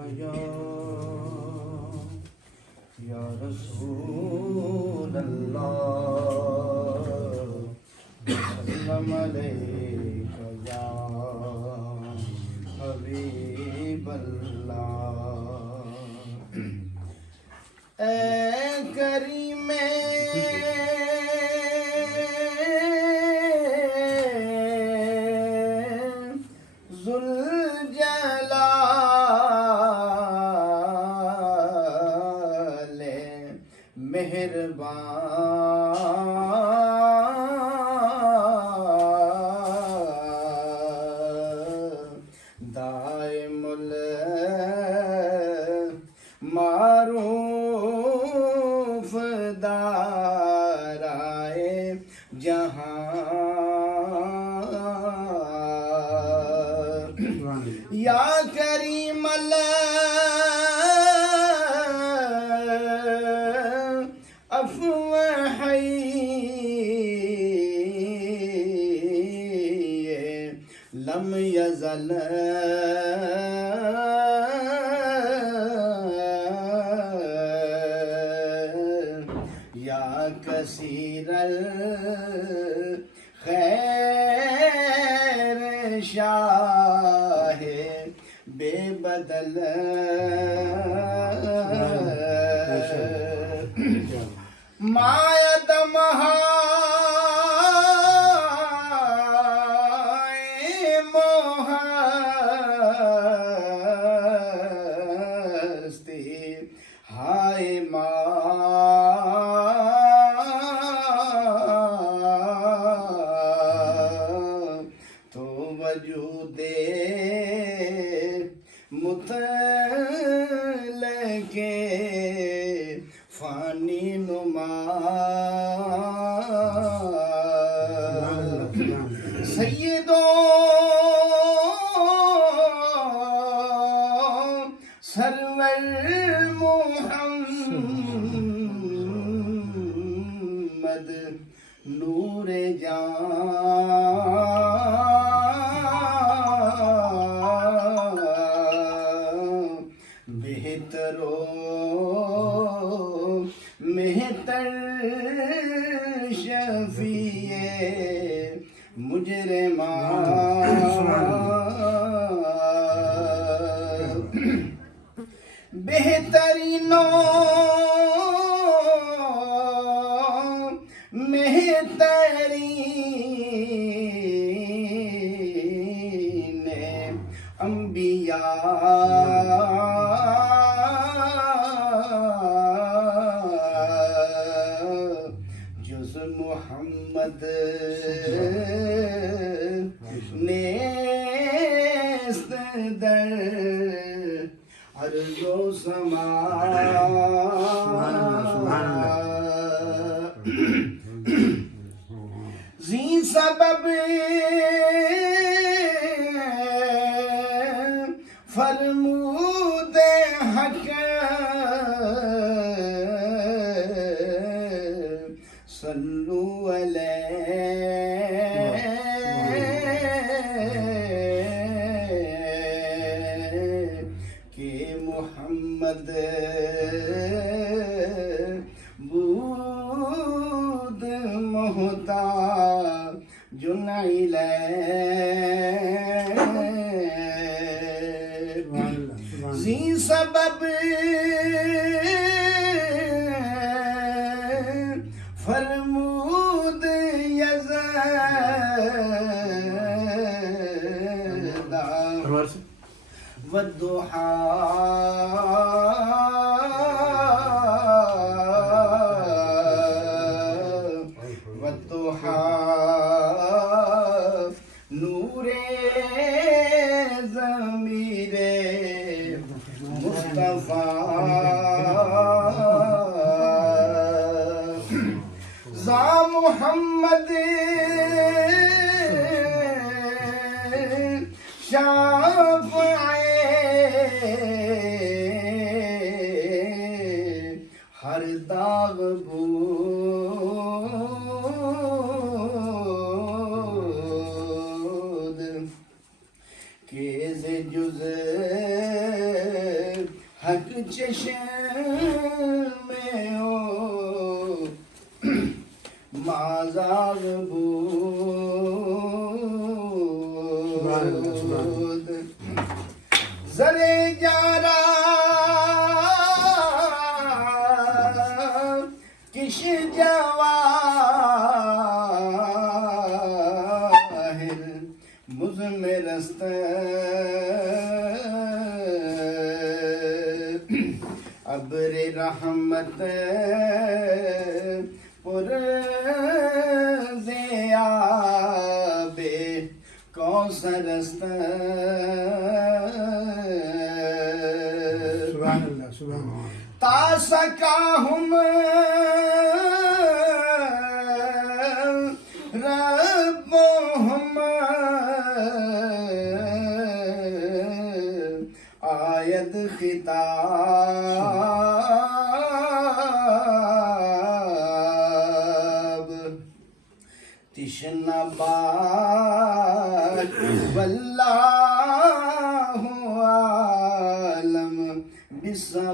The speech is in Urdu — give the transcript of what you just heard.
یا رسول اللہ سلام علیک یا حبیب اللہ اے کریم دائم المعروف دارائے جہاں یا کریم لم یزل یا کثیر الخیر شاہ بے بدل مایت تو وجود مطلق فانی نما سیدوں سرور محمد نور جان بہتر مہتر شفیع مجرمان بہترینوں مہترین انبیاء جز محمد نیست در عرض و سماء زی سبب فرمود حق صلو علیہ کہ محمد بود محتاج الیہ زی سبب فرمود یزدا والضحى والضحى نور ضمیر مصطفیٰ ذا محمد شافع ہر داغ بود کہ ز جز حق چشم میں ہو مازاغ بود زرے جارا کش جواہر مزم رست ابر رحمت پر زیاب کوثر است سبحان اللہ سبحان اللہ تاسکاہم ربهم آید خطاب تشنہ بات واللہ عالم بسا